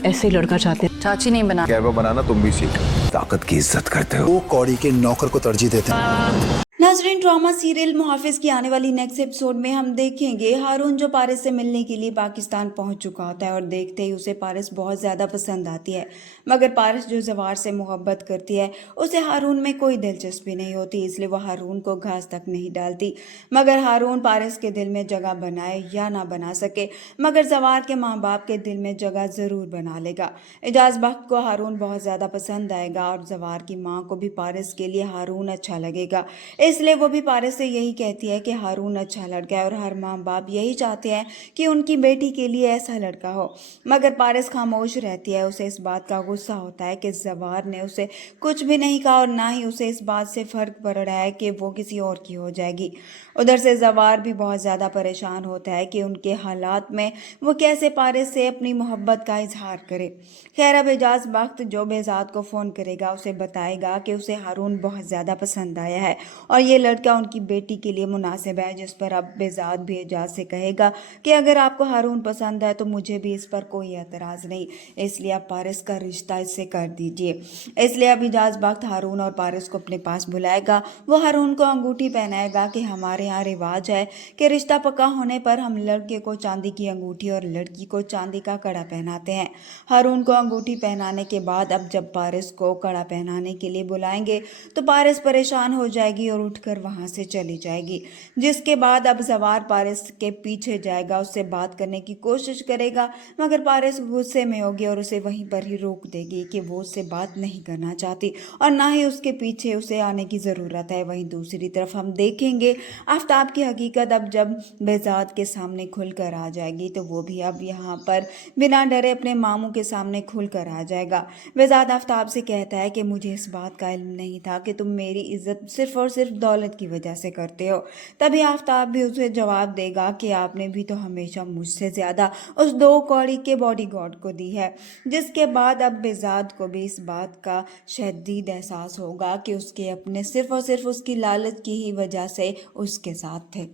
ऐसे ही लड़का चाहते हैं। चाची नहीं बना। कहवा बनाना तुम भी सीख। ताकत की इज्जत करते हो। वो कौड़ी के नौकर को तरजीह देते हैं। नाजरीन, ड्रामा सीरियल मुहाफिज की आने वाली नेक्स्ट एपिसोड में हम देखेंगे हारून जो पारिस से मिलने के लिए पाकिस्तान पहुंच चुका होता है और देखते ही उसे पारिस बहुत ज़्यादा पसंद आती है। मगर पारिस जो जवार से मोहब्बत करती है उसे हारून में कोई दिलचस्पी नहीं होती, इसलिए वह हारून को घास तक नहीं डालती। मगर हारून पारिस के दिल में जगह बनाए या ना बना सके, मगर जवार के माँ बाप के दिल में जगह ज़रूर बना लेगा। एजाज बख्त को हारून बहुत ज़्यादा पसंद आएगा और जवार की माँ को भी पारिस के लिए हारून अच्छा लगेगा, इसलिए वो भी पारिस से यही कहती है कि हारून अच्छा लड़का है और हर माँ बाप यही चाहते हैं कि उनकी बेटी के लिए ऐसा लड़का हो। मगर पारिस खामोश रहती है। उसे इस बात का गुस्सा होता है कि जवार ने उसे कुछ भी नहीं कहा और ना ही उसे इस बात से फर्क पड़ रहा है कि वो किसी और की हो जाएगी। उधर से जवार भी बहुत ज़्यादा परेशान होता है कि उनके हालात में वो कैसे पारिस से अपनी मोहब्बत का इजहार करे। खैर, अब एजाज बख्त जो बेजाद को फ़ोन करेगा उसे बताएगा कि उसे हारून बहुत ज़्यादा पसंद आया है और ये लड़का उनकी बेटी के लिए मुनासिब है, जिस पर अब बेजाद भी एजाज से कहेगा कि अगर आपको हारून पसंद है तो मुझे भी इस पर कोई एतराज़ नहीं, इसलिए आप पारिस का रिश्ता इससे कर दीजिए। इसलिए अब एजाज बख्त हारून और पारिस को अपने पास बुलाएगा। वो हारून को अंगूठी पहनाएगा कि हमारे यहाँ रिवाज है कि रिश्ता पक्का होने पर हम लड़के को चांदी की अंगूठी और लड़की को चांदी का कड़ा पहनाते हैं। हारून को अंगूठी पहनाने के बाद अब जब पारिस को कड़ा पहनाने के लिए बुलाएंगे तो पारिस परेशान हो जाएगी और उठकर वहां से चली जाएगी, जिसके बाद अब जवार पारिस के पीछे जाएगा, उससे बात करने की कोशिश करेगा, मगर पारिस गुस्से में होगी और उसे वहीं पर ही रोक देगी कि वो उससे बात नहीं करना चाहती और ना ही उसके पीछे उसे आने की ज़रूरत है। वहीं दूसरी तरफ हम देखेंगे आफ्ताब की हकीकत अब जब बेजाद के सामने खुल कर आ जाएगी तो वो भी अब यहाँ पर बिना डरे अपने मामू के सामने खुल कर आ जाएगा। बेजाद आफ्ताब से कहता है कि मुझे इस बात का इल्म नहीं था कि तुम मेरी इज्जत सिर्फ और सिर्फ दौलत की वजह से करते हो। तभी आफ्ताब भी उसे जवाब देगा कि आपने भी तो हमेशा मुझसे ज़्यादा उस दो कौड़ी के बॉडीगार्ड को दी है। जिसके बाद अब बेजाद को भी इस बात का शदीद एहसास होगा कि उसके अपने सिर्फ और सिर्फ उसकी लालच की ही वजह से उसके साथ थे।